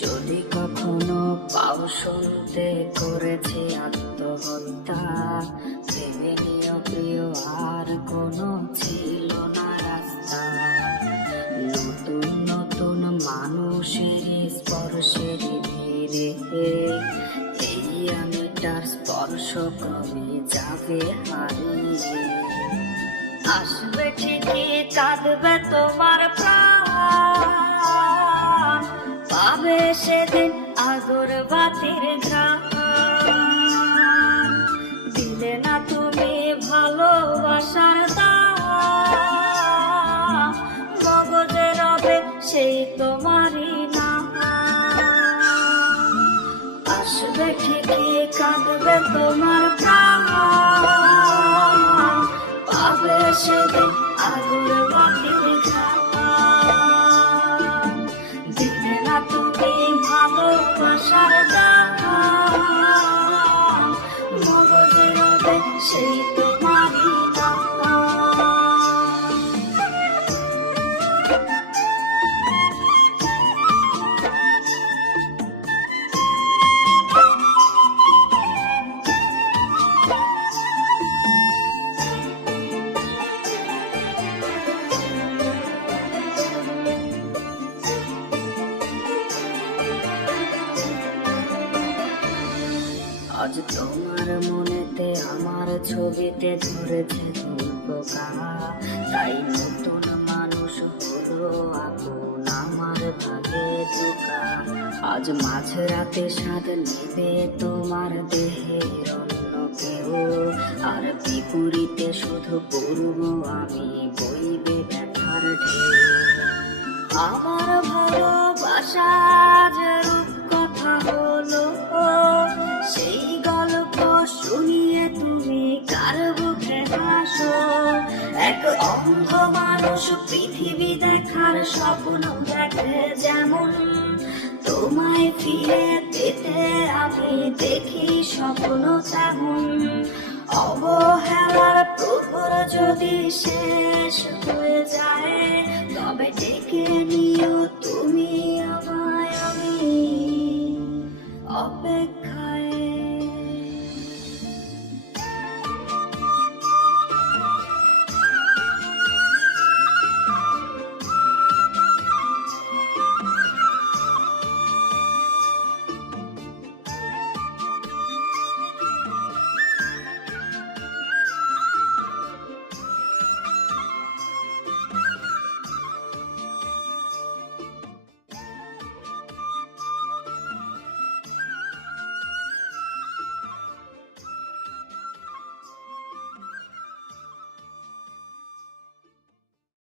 যদি কখনো পাও শুনতে করেছে আত্মহত্যা, ভেবে নিও প্রিয় আর কোনো ছিল না রাস্তা। নতুন নতুন মানুষের স্পর্শের ধীরে এই আমিটার স্পর্শ ক্রমে যাবে হারিয়ে। আসবে ঠিকই কাঁদবে তোমার প্রাণ, পাবে সেদিন আগরবাতির ঘ্রাণ। দিলে না তুমি ভালোবাসার দাম, মগজে রবে সেই তোমারই নাম। আসবে ঠিকই কাঁদবে তোমার প্রাণ, পাবে সেদিন আগরবাতির ঘ্রাণ। দিলে না তুমি ভালোবাসার দাম, মগজে রবে সেই তোমারই নাম। আজ তোমার মনেতে আমার ছবিতে ধরেছে পোকা, তাই নতুন মানুষ হলো আপন আমার ভাগে ধোকা। আজ মাঝরাতে স্বাদ নেবে তোমার দেহের অন্য কেউ, আর বিপরীতে শুধু পূর্ব আমি বইবে ব্যথার ঢেউ। আমার ভালোবাসা যে রূপকথা হলো, সেই গল্প শুনিয়ে তুমি কার বুকে হাসো। এক অন্ধ মানুষ পৃথিবী দেখার স্বপ্ন দেখে যেমন, তোমায় ফিরে পেতে আমি দেখি স্বপ্ন তেমন। অবহেলার প্রহর যদি শেষ হয়ে যায়, তবে ডেকে নিও তুমি আমার